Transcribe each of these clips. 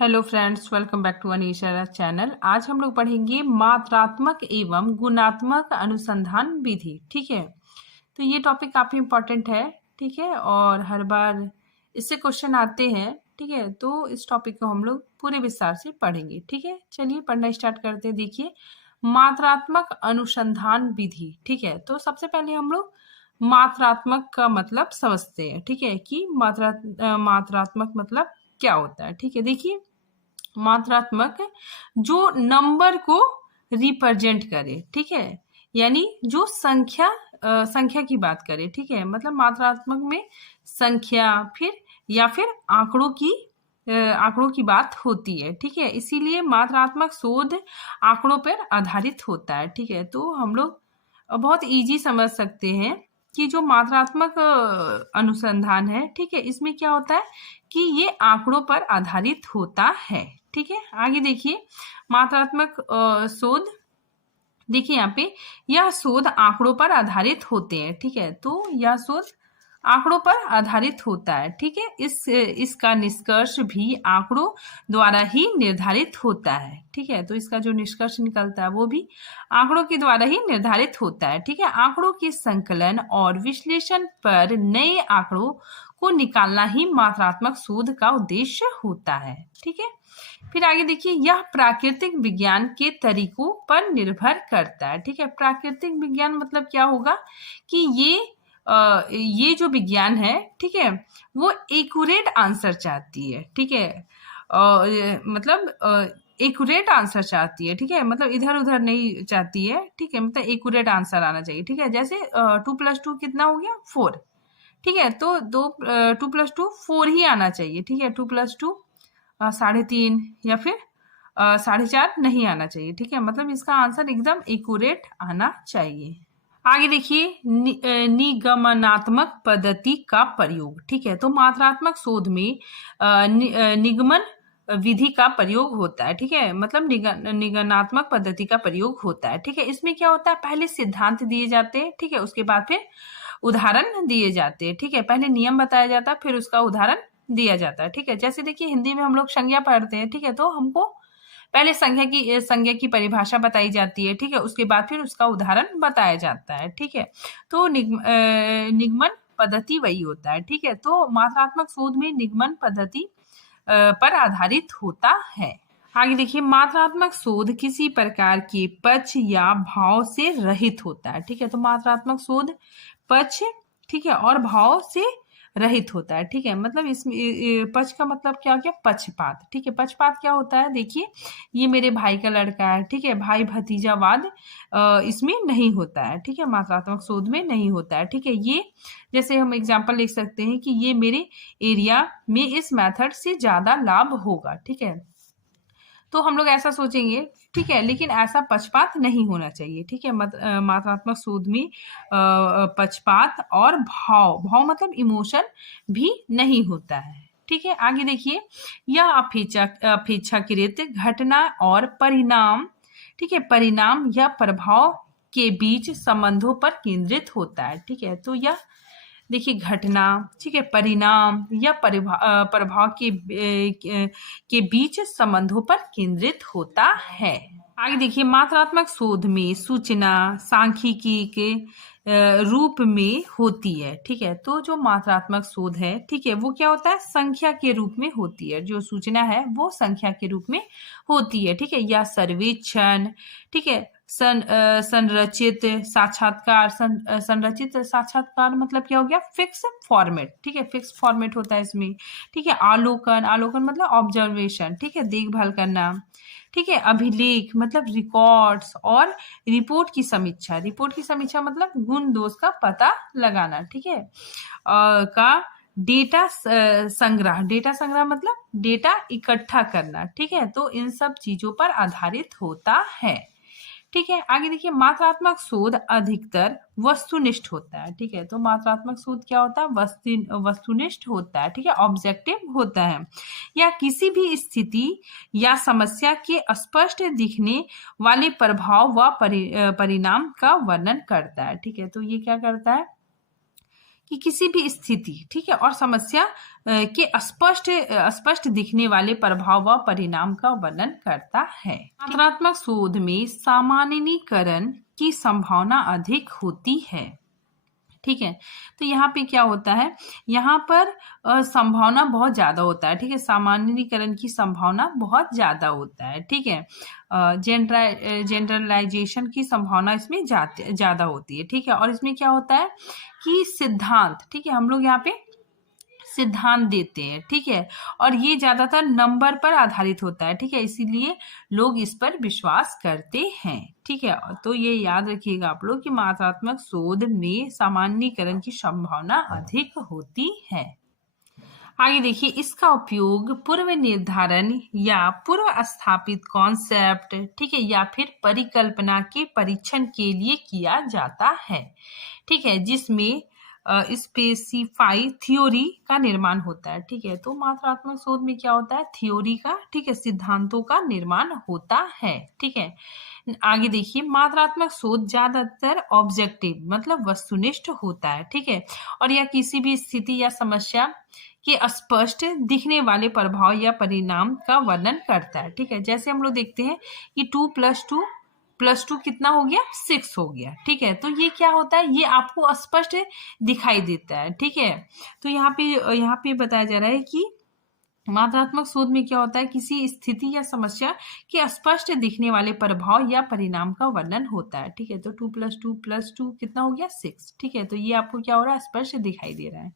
Hello friends, welcome back to Anisha channel. आज हम लोग पढ़ेंगे मात्रात्मक एवं गुणात्मक अनुसंधान विधि। ठीक है, तो ये टॉपिक काफ़ी इम्पोर्टेंट है। ठीक है, और हर बार इससे क्वेश्चन आते हैं। ठीक है, तो इस टॉपिक को हम लोग पूरे विस्तार से पढ़ेंगे। ठीक है, चलिए पढ़ना स्टार्ट करते हैं। देखिए, मात्रात्मक अनुसंधान विधि। ठीक है, तो सबसे पहले हम लोग मात्रात्मक का मतलब समझते हैं। ठीक है, कि मात्रात्मक मतलब क्या होता है। ठीक है, देखिए, मात्रात्मक जो नंबर को रिप्रेजेंट करे। ठीक है, यानी जो संख्या की बात करे। ठीक है, मतलब मात्रात्मक में संख्या फिर आंकड़ों की बात होती है। ठीक है, इसीलिए मात्रात्मक शोध आंकड़ों पर आधारित होता है। ठीक है, तो हम लोग बहुत इजी समझ सकते हैं कि जो मात्रात्मक अनुसंधान है, ठीक है, इसमें क्या होता है कि ये आंकड़ों पर आधारित होता है। ठीक है, आगे देखिए, मात्रात्मक शोध। देखिए यहाँ पे, यह शोध आंकड़ों पर आधारित होते हैं। ठीक है, तो यह शोध आंकड़ों पर आधारित होता है। ठीक है, इसका निष्कर्ष भी आंकड़ों द्वारा ही निर्धारित होता है। ठीक है, तो इसका जो निष्कर्ष निकलता है वो भी आंकड़ों के द्वारा ही निर्धारित होता है। ठीक है, आंकड़ों के संकलन और विश्लेषण पर नए आंकड़ों को निकालना ही मात्रात्मक शोध का उद्देश्य होता है। ठीक है, फिर आगे देखिए, यह प्राकृतिक विज्ञान के तरीकों पर निर्भर करता है। ठीक है, प्राकृतिक विज्ञान मतलब क्या होगा कि ये जो विज्ञान है, ठीक है, वो एक्यूरेट आंसर चाहती है। ठीक है, मतलब एक्यूरेट आंसर चाहती है। ठीक है, मतलब इधर उधर नहीं चाहती है। ठीक है, मतलब एक्यूरेट आंसर आना चाहिए। ठीक है, जैसे 2+2 कितना हो गया, 4। ठीक है, तो 2+2 4 ही आना चाहिए। ठीक है, 2+2 3.5 या फिर 4.5 नहीं आना चाहिए। ठीक है, मतलब इसका आंसर एकदम एक्यूरेट आना चाहिए। आगे देखिए, निगमनात्मक पद्धति का प्रयोग। ठीक है, तो मात्रात्मक शोध में निगमन विधि का प्रयोग होता है। ठीक है, मतलब निगमनात्मक पद्धति का प्रयोग होता है। ठीक है, इसमें क्या होता है, पहले सिद्धांत दिए जाते हैं। ठीक है, उसके बाद फिर उदाहरण दिए जाते हैं। ठीक है, पहले नियम बताया जाता है, फिर उसका उदाहरण दिया जाता है। ठीक है, जैसे देखिए, हिंदी में हम लोग संज्ञा पढ़ते हैं। ठीक है, तो हमको पहले संज्ञा की परिभाषा बताई जाती है। ठीक है, उसके बाद फिर उसका उदाहरण बताया जाता है। ठीक है, तो निगमन पद्धति वही होता है। ठीक है, तो मात्रात्मक शोध में निगमन पद्धति पर आधारित होता है। आगे देखिए, मात्रात्मक शोध किसी प्रकार के पक्ष या भाव से रहित होता है। ठीक है, तो मात्रात्मक शोध पक्ष, ठीक है, और भाव से रहित होता है। ठीक है, मतलब इसमें पक्ष का मतलब क्या हो गया, पक्षपात। ठीक है, पक्षपात क्या होता है, देखिए, ये मेरे भाई का लड़का है। ठीक है, भाई भतीजावाद इसमें नहीं होता है। ठीक है, मात्रात्मक शोध में नहीं होता है। ठीक है, ये जैसे हम एग्जाम्पल लिख सकते हैं कि ये मेरे एरिया में इस मेथड से ज्यादा लाभ होगा। ठीक है, तो हम लोग ऐसा सोचेंगे। ठीक है, लेकिन ऐसा पक्षपात नहीं होना चाहिए। ठीक है, मात्रात्मक शोध में पक्षपात और भाव मतलब इमोशन भी नहीं होता है। ठीक है, आगे देखिए, यह अपेक्षाकृत घटना और परिणाम, ठीक है, परिणाम या प्रभाव के बीच संबंधों पर केंद्रित होता है। ठीक है, तो यह देखिए, घटना, ठीक है, परिणाम या प्रभाव के बीच संबंधों पर केंद्रित होता है। आगे देखिए, मात्रात्मक शोध में सूचना सांख्यिकी के रूप में होती है। ठीक है, तो जो मात्रात्मक शोध है, ठीक है, वो क्या होता है, संख्या के रूप में होती है। जो सूचना है वो संख्या के रूप में होती है। ठीक है, या सर्वेक्षण, ठीक है, संरचित साक्षात्कार। संरचित साक्षात्कार मतलब क्या हो गया, फिक्स फॉर्मेट। ठीक है, फिक्स फॉर्मेट होता है इसमें। ठीक है, आलोकन मतलब ऑब्जर्वेशन। ठीक है, देखभाल करना। ठीक है, अभिलेख मतलब रिकॉर्ड्स, और रिपोर्ट की समीक्षा मतलब गुण दोष का पता लगाना। ठीक है, का डेटा संग्रह मतलब डेटा इकट्ठा करना। ठीक है, तो इन सब चीजों पर आधारित होता है। ठीक है, आगे देखिए, मात्रात्मक शोध अधिकतर वस्तुनिष्ठ होता है। ठीक है, तो मात्रात्मक शोध क्या होता है, वस्तुनिष्ठ होता है। ठीक है, ऑब्जेक्टिव होता है, या किसी भी स्थिति या समस्या के स्पष्ट दिखने वाले प्रभाव व परिणाम का वर्णन करता है। ठीक है, तो ये क्या करता है कि किसी भी स्थिति, ठीक है, और समस्या के स्पष्ट दिखने वाले प्रभाव व परिणाम का वर्णन करता है। मात्रात्मक शोध में सामान्यीकरण की संभावना अधिक होती है, ठीक है। तो यहाँ पे क्या होता है, यहाँ पर संभावना बहुत ज्यादा होता है, ठीक है, सामान्यीकरण की संभावना बहुत ज्यादा होता है, ठीक है। जनरलाइजेशन की संभावना इसमें ज्यादा होती है, ठीक है। और इसमें क्या होता है कि सिद्धांत, ठीक है, हम लोग यहाँ पे सिद्धांत देते हैं, ठीक है, और ये ज्यादातर नंबर पर आधारित होता है, ठीक है, इसीलिए लोग इस पर विश्वास करते हैं, ठीक है। तो ये याद रखिएगा आप लोग कि मात्रात्मक शोध में सामान्यीकरण की संभावना अधिक होती है। आगे देखिए, इसका उपयोग पूर्व निर्धारण या पूर्व स्थापित कॉन्सेप्ट, ठीक है, या फिर परिकल्पना के परीक्षण के लिए किया जाता है, ठीक है, जिसमें स्पेसिफाई थ्योरी का निर्माण होता है, ठीक है। तो मात्रात्मक शोध में क्या होता है, थ्योरी का, ठीक है, सिद्धांतों का निर्माण होता है, ठीक है। आगे देखिए, मात्रात्मक शोध ज्यादातर ऑब्जेक्टिव मतलब वस्तुनिष्ठ होता है, ठीक है, और यह किसी भी स्थिति या समस्या के स्पष्ट दिखने वाले प्रभाव या परिणाम का वर्णन करता है, ठीक है। जैसे हम लोग देखते हैं कि 2+2 कितना हो गया, 6 हो गया, ठीक है। तो ये क्या होता है, ये आपको स्पष्ट दिखाई देता है, ठीक है। तो यहाँ पे बताया जा रहा है कि मात्रात्मक शोध में क्या होता है, किसी स्थिति या समस्या के स्पष्ट दिखने वाले प्रभाव या परिणाम का वर्णन होता है, ठीक है। तो 2+2+2 कितना हो गया, 6, ठीक है। तो ये आपको क्या हो रहा है, स्पष्ट दिखाई दे रहा है,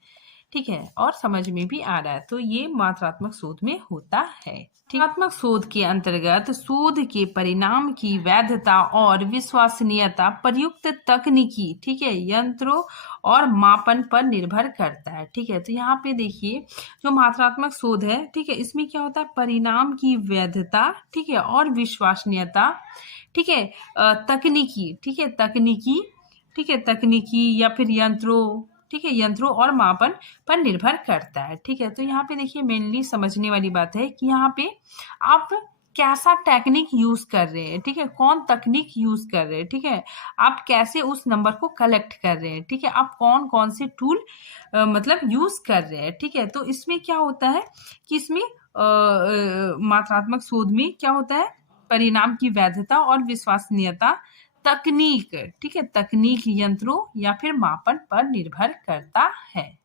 ठीक है, और समझ में भी आ रहा है। तो ये मात्रात्मक शोध में होता है। मात्रात्मक शोध के अंतर्गत शोध के परिणाम की वैधता और विश्वसनीयता प्रयुक्त तकनीकी, ठीक है, यंत्रों और मापन पर निर्भर करता है, ठीक है। तो यहाँ पे देखिए, जो मात्रात्मक शोध है, ठीक है, इसमें क्या होता है, परिणाम की वैधता, ठीक है, और विश्वसनीयता, ठीक है, तकनीकी, ठीक है, तकनीकी या फिर यंत्रों, ठीक है, यंत्रों और मापन पर निर्भर करता है, ठीक है। तो यहाँ पे देखिए, मेनली समझने वाली बात है कि यहाँ पे आप कैसा टेक्निक यूज कर रहे हैं, ठीक है, कौन तकनीक यूज कर रहे हैं, ठीक है, आप कैसे उस नंबर को कलेक्ट कर रहे हैं, ठीक है, आप कौन कौन से टूल मतलब यूज कर रहे हैं, ठीक है। तो इसमें क्या होता है कि इसमें मात्रात्मक शोध में क्या होता है, परिणाम की वैधता और विश्वसनीयता तकनीक, ठीक है, तकनीक, यंत्रों या फिर मापन पर निर्भर करता है।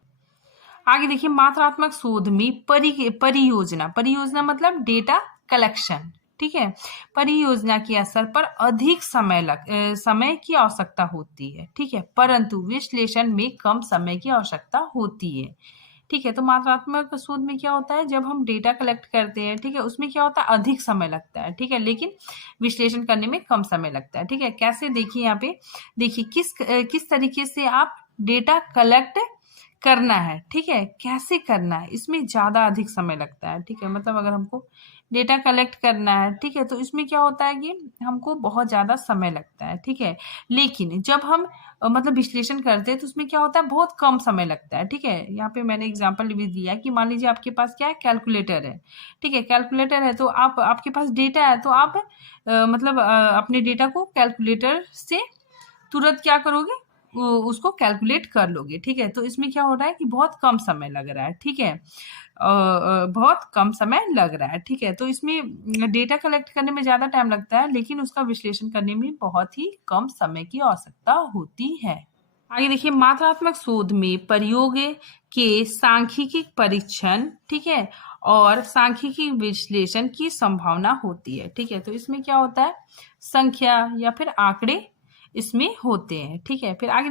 आगे देखिए, मात्रात्मक शोध में परियोजना मतलब डेटा कलेक्शन, ठीक है, परियोजना के असर पर अधिक समय की आवश्यकता होती है, ठीक है, परंतु विश्लेषण में कम समय की आवश्यकता होती है, ठीक है। तो मात्रात्मक शोध में क्या होता है, जब हम डेटा कलेक्ट करते हैं, ठीक है, उसमें क्या होता है, अधिक समय लगता है, ठीक है, लेकिन विश्लेषण करने में कम समय लगता है, ठीक है। कैसे, देखिए यहाँ पे देखिए किस तरीके से आप डेटा कलेक्ट करना है, ठीक है, कैसे करना है, इसमें ज्यादा अधिक समय लगता है, ठीक है। मतलब अगर हमको डेटा कलेक्ट करना है, ठीक है, तो इसमें क्या होता है कि हमको बहुत ज्यादा समय लगता है, ठीक है, लेकिन जब हम मतलब विश्लेषण करते हैं तो उसमें क्या होता है, बहुत कम समय लगता है, ठीक है। यहाँ पे मैंने एग्जांपल भी दिया कि मान लीजिए आपके पास क्या है, कैलकुलेटर है, ठीक है, कैलकुलेटर है, तो आपके पास डेटा है, तो आप मतलब अपने डेटा को कैलकुलेटर से तुरंत क्या करोगे, उसको कैलकुलेट कर लोगे, ठीक है। तो इसमें क्या हो रहा है कि बहुत कम समय लग रहा है, ठीक है, बहुत कम समय लग रहा है, ठीक है। तो इसमें डेटा कलेक्ट करने में ज्यादा टाइम लगता है, लेकिन उसका विश्लेषण करने में बहुत ही कम समय की आवश्यकता होती है। आगे देखिए, मात्रात्मक शोध में प्रयोग के सांख्यिकी परीक्षण, ठीक है, और सांख्यिकी विश्लेषण की संभावना होती है, ठीक है। तो इसमें क्या होता है, संख्या या फिर आंकड़े इसमें होते हैं, ठीक है। फिर आगे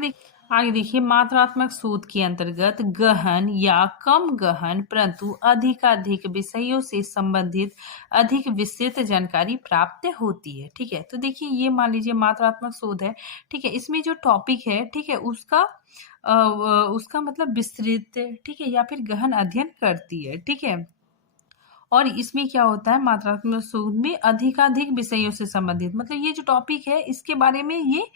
देखिए, मात्रात्मक शोध के अंतर्गत गहन या कम गहन परंतु अधिकाधिक विषयों से संबंधित अधिक विस्तृत जानकारी प्राप्त होती है, ठीक है। तो देखिए, ये मान लीजिए मात्रात्मक शोध है, ठीक है, इसमें जो टॉपिक है, ठीक है, उसका मतलब विस्तृत, ठीक है, या फिर गहन अध्ययन करती है, ठीक है। और इसमें क्या होता है, मात्रात्मक शोध में अधिकाधिक विषयों से संबंधित, मतलब ये जो टॉपिक है इसके बारे में ये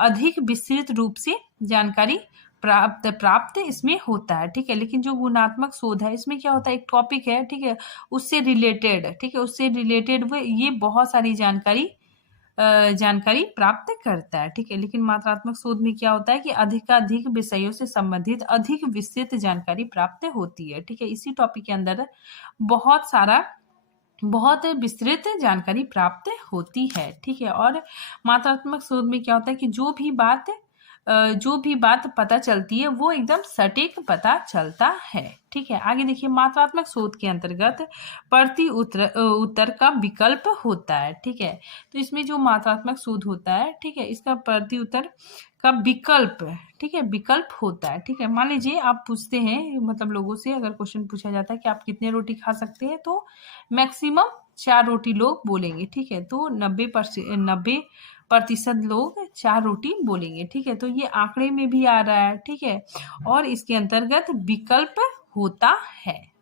अधिक विस्तृत रूप से जानकारी प्राप्त इसमें होता है, ठीक है। लेकिन जो गुणात्मक शोध है, इसमें क्या होता है, एक टॉपिक है, ठीक है, उससे रिलेटेड, ठीक है, उससे रिलेटेड ये बहुत सारी जानकारी जानकारी प्राप्त करता है। ठीक है, लेकिन मात्रात्मक शोध में क्या होता है कि अधिकाधिक विषयों से संबंधित अधिक विस्तृत जानकारी प्राप्त होती है। ठीक है, इसी टॉपिक के अंदर बहुत विस्तृत जानकारी प्राप्त होती है। ठीक है, और मात्रात्मक शोध में क्या होता है कि जो भी बात पता चलती है वो एकदम सटीक पता चलता है। ठीक है, आगे देखिए, मात्रात्मक शोध के अंतर्गत उत्तर का विकल्प होता है। ठीक है, तो इसमें जो मात्रात्मक शोध होता है, ठीक है, इसका प्रति उत्तर का विकल्प, ठीक है, विकल्प होता है। ठीक है, मान लीजिए आप पूछते हैं, मतलब लोगों से अगर क्वेश्चन पूछा जाता है कि आप कितने रोटी खा सकते हैं, तो मैक्सिमम 4 रोटी लोग बोलेंगे। ठीक है, तो 90% लोग 4 रोटी बोलेंगे। ठीक है, तो ये आंकड़े में भी आ रहा है। ठीक है, और इसके अंतर्गत विकल्प होता है।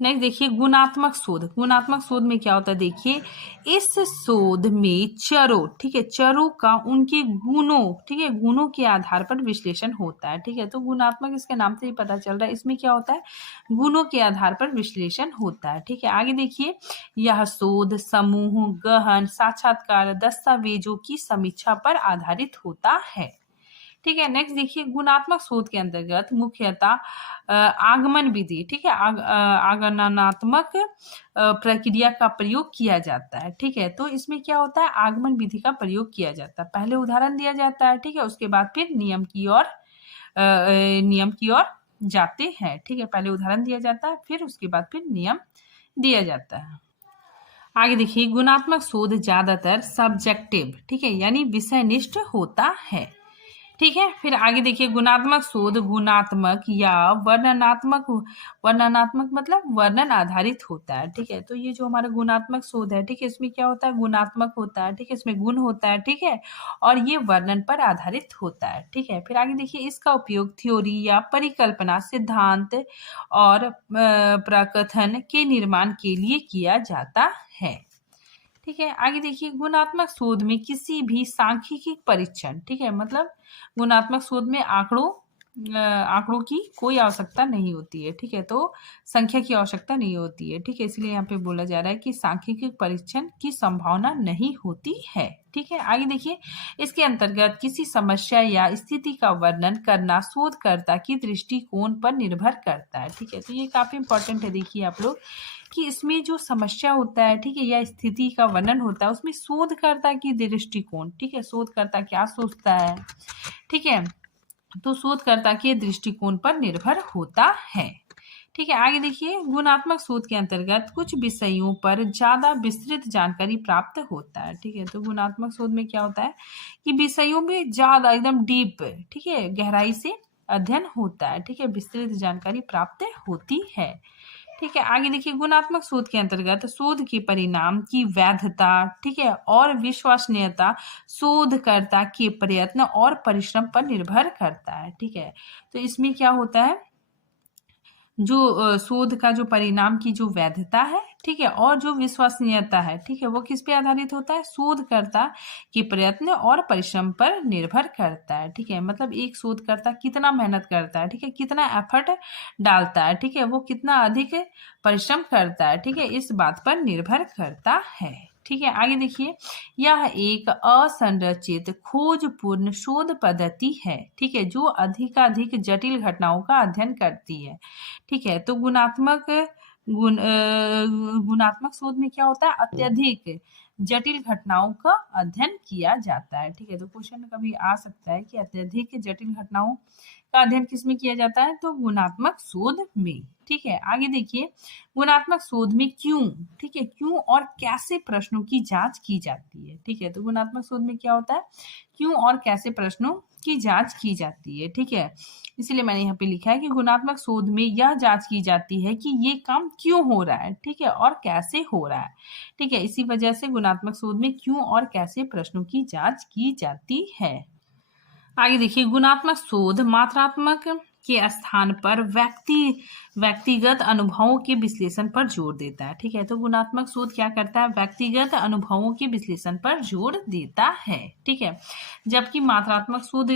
नेक्स्ट देखिए, गुणात्मक शोध। गुणात्मक शोध में क्या होता है, देखिए, इस शोध में चरों, ठीक है, चरों का उनके गुणों, ठीक है, गुणों के आधार पर विश्लेषण होता है। ठीक है, तो गुणात्मक इसके नाम से ही पता चल रहा है, इसमें क्या होता है, गुणों के आधार पर विश्लेषण होता है। ठीक है, आगे देखिए, यह शोध समूह, गहन, साक्षात्कार, दस्तावेजों की समीक्षा पर आधारित होता है। ठीक है, नेक्स्ट देखिए, गुणात्मक शोध के अंतर्गत मुख्यतः आगमन विधि, ठीक है, आगमनात्मक प्रक्रिया का प्रयोग किया जाता है। ठीक है, तो इसमें क्या होता है, आगमन विधि का प्रयोग किया जाता है। पहले उदाहरण दिया जाता है, ठीक है, उसके बाद फिर नियम की ओर जाते हैं। ठीक है, पहले उदाहरण दिया जाता है, फिर उसके बाद फिर नियम दिया जाता है। आगे देखिए, गुणात्मक शोध ज्यादातर सब्जेक्टिव, ठीक है, यानी विषयनिष्ठ होता है। ठीक है, फिर आगे देखिए, गुणात्मक शोध गुणात्मक या वर्णनात्मक मतलब वर्णन आधारित होता है। ठीक है, तो ये जो हमारा गुणात्मक शोध है, ठीक है, इसमें क्या होता है, गुणात्मक होता है। ठीक है, इसमें गुण होता है। ठीक है, और ये वर्णन पर आधारित होता है। ठीक है, फिर आगे देखिए, इसका उपयोग थ्योरी या परिकल्पना, सिद्धांत और प्रकथन के निर्माण के लिए किया जाता है। ठीक है, आगे देखिए, गुणात्मक शोध में किसी भी सांख्यिकी परीक्षण, ठीक है, मतलब गुणात्मक शोध में आंकड़ों की कोई आवश्यकता नहीं होती है। ठीक है, तो संख्या की आवश्यकता नहीं होती है। ठीक है, इसलिए यहाँ पे बोला जा रहा है कि सांख्यिकी परीक्षण की संभावना नहीं होती है। ठीक है, आगे देखिए, इसके अंतर्गत किसी समस्या या स्थिति का वर्णन करना शोधकर्ता की दृष्टिकोण पर निर्भर करता है। ठीक है, तो ये काफी इंपॉर्टेंट है। देखिए आप लोग कि इसमें जो समस्या होता है, ठीक है, या स्थिति का वर्णन होता है, उसमें शोधकर्ता की दृष्टिकोण, ठीक है, शोधकर्ता क्या सोचता है, ठीक है, तो शोधकर्ता के दृष्टिकोण पर निर्भर होता है। ठीक है, आगे देखिए, गुणात्मक शोध के अंतर्गत कुछ विषयों पर ज्यादा विस्तृत जानकारी प्राप्त होता है। ठीक है, तो गुणात्मक शोध में क्या होता है कि विषयों में ज्यादा एकदम डीप, ठीक है, गहराई से अध्ययन होता है। ठीक है, विस्तृत जानकारी प्राप्त होती है। ठीक है, आगे देखिए, गुणात्मक शोध के अंतर्गत शोध के परिणाम की वैधता, ठीक है, और विश्वसनीयता शोधकर्ता के प्रयत्न और परिश्रम पर निर्भर करता है। ठीक है, तो इसमें क्या होता है, जो शोध का जो परिणाम की जो वैधता है, ठीक है, और जो विश्वसनीयता है, ठीक है, वो किस पे आधारित होता है, शोधकर्ता के प्रयत्न और परिश्रम पर निर्भर करता है। ठीक है, मतलब एक शोधकर्ता कितना मेहनत करता है, ठीक है, कितना एफर्ट डालता है, ठीक है, वो कितना अधिक परिश्रम करता है, ठीक है, इस बात पर निर्भर करता है। ठीक है, आगे देखिए, यह एक असंरचित खोजपूर्ण शोध पद्धति है, ठीक है, जो अधिकाधिक जटिल घटनाओं का अध्ययन करती है। ठीक है, तो गुणात्मक शोध में क्या होता है, अत्यधिक जटिल घटनाओं का अध्ययन किया जाता है। ठीक है, तो क्वेश्चन कभी आ सकता है कि अत्यधिक जटिल घटनाओं का अध्ययन किसमें किया जाता है, तो गुणात्मक शोध में। ठीक है, आगे देखिए, गुणात्मक शोध में क्यों, ठीक है, क्यों और कैसे प्रश्नों की जांच की जाती है। ठीक है, तो गुणात्मक शोध में क्या होता है, क्यों और कैसे प्रश्नों की जांच की जाती है। ठीक है, इसीलिए मैंने यहाँ पे लिखा है कि गुणात्मक शोध में यह जांच की जाती है कि ये काम क्यों हो रहा है, ठीक है, और कैसे हो रहा है। ठीक है, इसी वजह से गुणात्मक शोध में क्यों और कैसे प्रश्नों की जांच की जाती है। आगे देखिए, गुणात्मक शोध मात्रात्मक के स्थान पर व्यक्तिगत अनुभवों के विश्लेषण पर जोर देता है। ठीक है, तो गुणात्मक शोध क्या करता है, व्यक्तिगत अनुभवों के विश्लेषण पर जोर देता है। ठीक है, जबकि मात्रात्मक शोध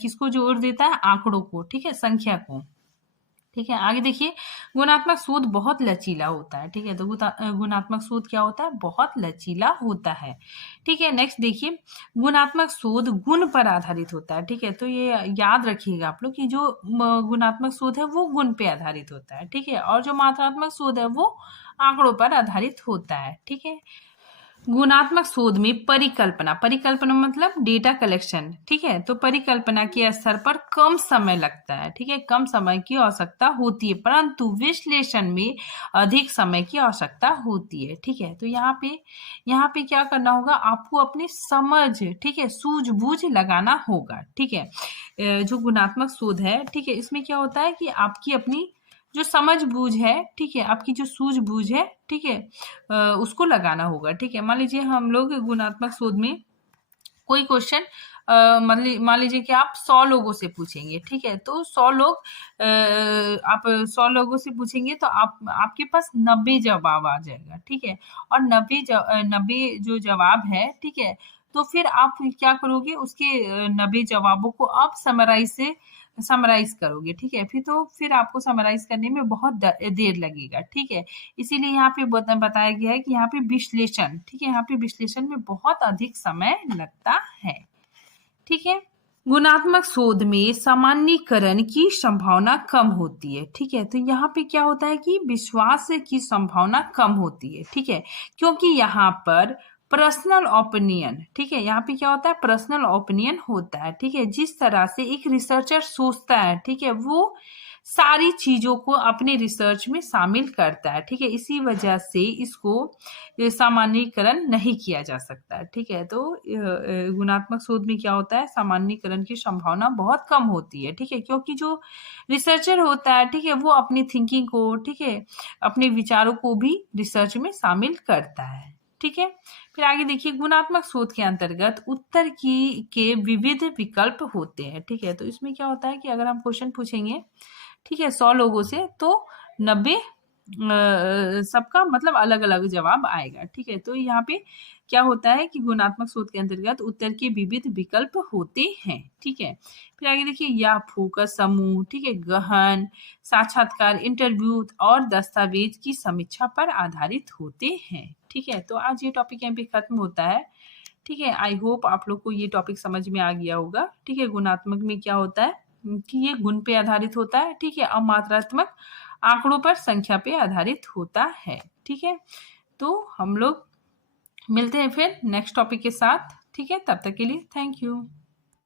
किसको जोर देता है, आंकड़ों को, ठीक है, संख्या को। ठीक है, आगे देखिए, गुणात्मक शोध बहुत लचीला होता है। ठीक है, तो गुणात्मक शोध क्या होता है? बहुत लचीला होता है। ठीक है, नेक्स्ट देखिए, गुणात्मक शोध गुण पर आधारित होता है। ठीक है, तो ये याद रखिएगा आप लोग कि जो गुणात्मक शोध है वो गुण पे आधारित होता है। ठीक है, और जो मात्रात्मक शोध है वो आंकड़ों पर आधारित होता है। ठीक है, गुणात्मक शोध में परिकल्पना, परिकल्पना मतलब डेटा कलेक्शन। ठीक है, तो परिकल्पना के स्तर पर कम समय लगता है। ठीक है, कम समय की आवश्यकता होती है, परंतु विश्लेषण में अधिक समय की आवश्यकता होती है। ठीक है, तो यहाँ पे क्या करना होगा? आपको अपनी समझ, ठीक है, सूझबूझ लगाना होगा। ठीक है, जो गुणात्मक शोध है, ठीक है, इसमें क्या होता है कि आपकी अपनी जो समझ बूझ है, ठीक है, आपकी जो सूझबूझ है, ठीक है, उसको लगाना होगा। ठीक है, मान लीजिए हम लोग गुणात्मक शोध में कोई क्वेश्चन मान लीजिए कि आप 100 लोगों से पूछेंगे। ठीक है, तो 100 लोग आप 100 लोगों से पूछेंगे तो आपके पास 90 जवाब आ जाएगा। ठीक है, और 90 जो जवाब है, ठीक है, तो फिर आप क्या करोगे? उसके 90 जवाबों को आप समराइज करोगे। ठीक है, फिर आपको समराइज करने में बहुत देर लगेगा। ठीक है, इसीलिए यहाँ पे बताया गया है कि यहाँ पे विश्लेषण, ठीक है, यहाँ पे विश्लेषण में बहुत अधिक समय लगता है। ठीक है, गुणात्मक शोध में सामान्यीकरण की संभावना कम होती है। ठीक है, तो यहाँ पे क्या होता है कि विश्वास की संभावना कम होती है। ठीक है, क्योंकि यहाँ पर पर्सनल ओपिनियन, ठीक है, यहाँ पे क्या होता है? पर्सनल ओपिनियन होता है। ठीक है, जिस तरह से एक रिसर्चर सोचता है, ठीक है, वो सारी चीजों को अपने रिसर्च में शामिल करता है। ठीक है, इसी वजह से इसको सामान्यीकरण नहीं किया जा सकता। ठीक है, तो गुणात्मक शोध में क्या होता है? सामान्यीकरण की संभावना बहुत कम होती है। ठीक है, क्योंकि जो रिसर्चर होता है, ठीक है, वो अपनी थिंकिंग को, ठीक है, अपने विचारों को भी रिसर्च में शामिल करता है। ठीक है, फिर आगे देखिए, गुणात्मक शोध के अंतर्गत उत्तर के विविध विकल्प होते हैं। ठीक है, तो इसमें क्या होता है कि अगर हम क्वेश्चन पूछेंगे, ठीक है, 100 लोगों से, तो 90 सबका मतलब अलग अलग जवाब आएगा। ठीक है, तो यहाँ पे क्या होता है कि गुणात्मक शोध के अंतर्गत उत्तर के विविध विकल्प होते हैं। ठीक है, फिर आगे देखिए, या फोकस समूह, ठीक है, गहन साक्षात्कार, इंटरव्यू और दस्तावेज की समीक्षा पर आधारित होते हैं। ठीक है, तो आज ये टॉपिक यहाँ पे खत्म होता है। ठीक है, आई होप आप लोग को ये टॉपिक समझ में आ गया होगा। ठीक है, गुणात्मक में क्या होता है कि ये गुण पे आधारित होता है। ठीक है, और मात्रात्मक आंकड़ों पर, संख्या पे आधारित होता है। ठीक है, तो हम लोग मिलते हैं फिर नेक्स्ट टॉपिक के साथ। ठीक है, तब तक के लिए थैंक यू।